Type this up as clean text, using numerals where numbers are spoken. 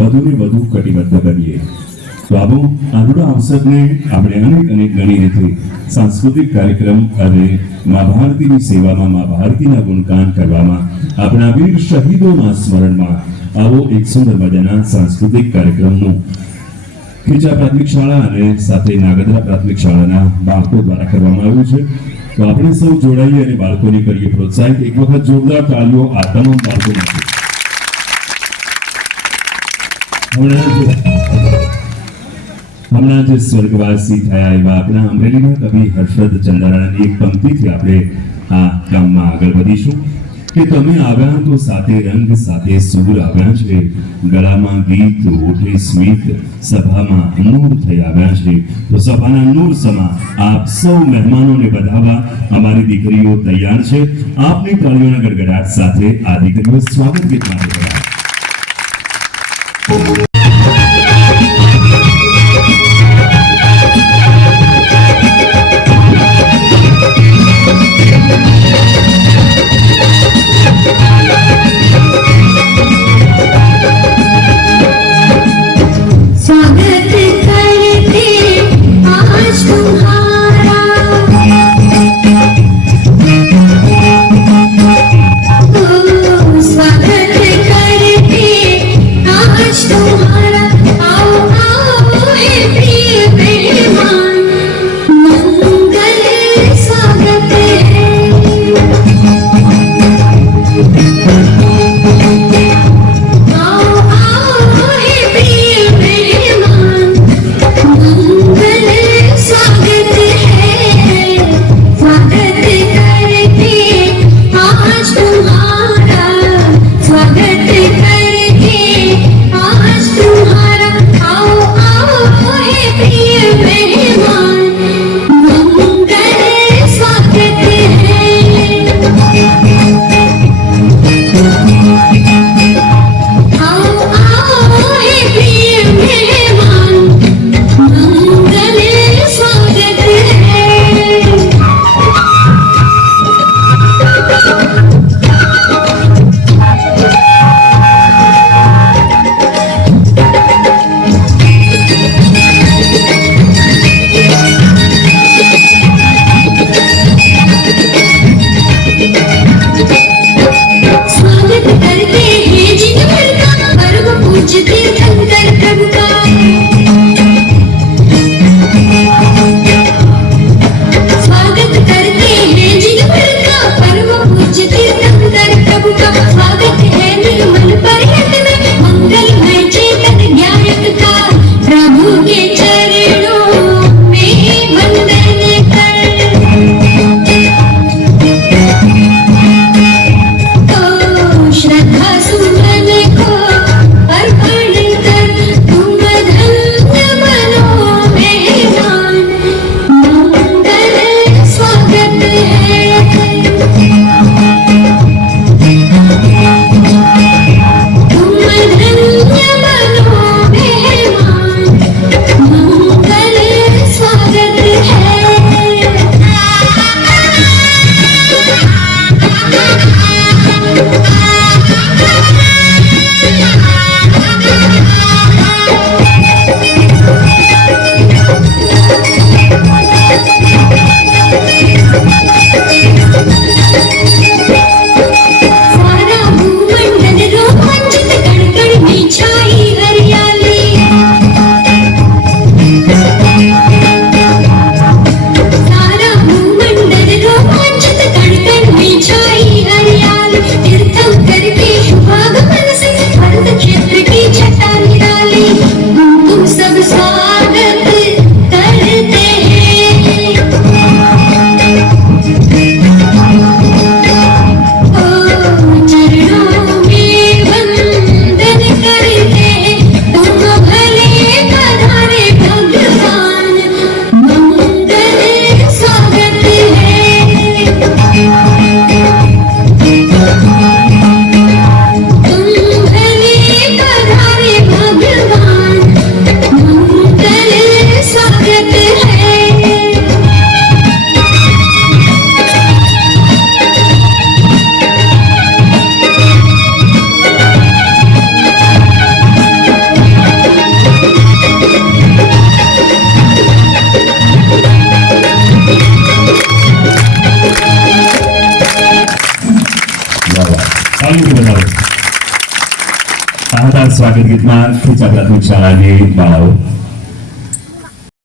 વધુને વધુ કટિબદ્ધ કરીએ. તો આવો આગળનો અવસરને આપણે અનેક ઘણી રીતે સાંસ્કૃતિક કાર્યક્રમ અને મા ભારતીની સેવામાં મા ભારતીના ગુણગાન કરવામાં આપણા વીર શહીદોના સ્મરણમાં આવો એક સુંદર મજાના સાંસ્કૃતિક કાર્યક્રમનું ખીચા પ્રાથમિક શાળા અને સાથે નાગદરા પ્રાથમિક શાળાના બાળકો દ્વારા કરવામાં આવ્યું છે. તો આપણે સૌ જોડાઈએ અને બાળકોને કરીએ પ્રોત્સાહિત. એક વખત જોરદાર તાળીઓ આ તમામ બાળકો માટે. હમણાં જે સ્વર્ગવાસી થયા એવા આપણા અમરેલીના કવિ હર્ષદ ચંદ્રાણાની એક પંક્તિથી આપણે આ કામમાં આગળ વધીશું કે તમે આવ્યા તો સાથે રંગ સાથે સૂર આવ્યા છે, ગળામાં ગીત ઓઠે સ્મિત, સભામાં નૂર થઈ આવ્યા છે. તો સભાના નૂર સમા આપ સૌ મહેમાનોને વધાવવા અમારી દીકરીઓ તૈયાર છે. આપની તાળીઓના ગડગડાટ સાથે આ દીકરીઓ સ્વાગત ગીત માટે તાળીઓથી વધાવો. આ હતા સ્વાગત ગીતમાં ખીચા પ્રાથમિક શાળાની બાળાઓ.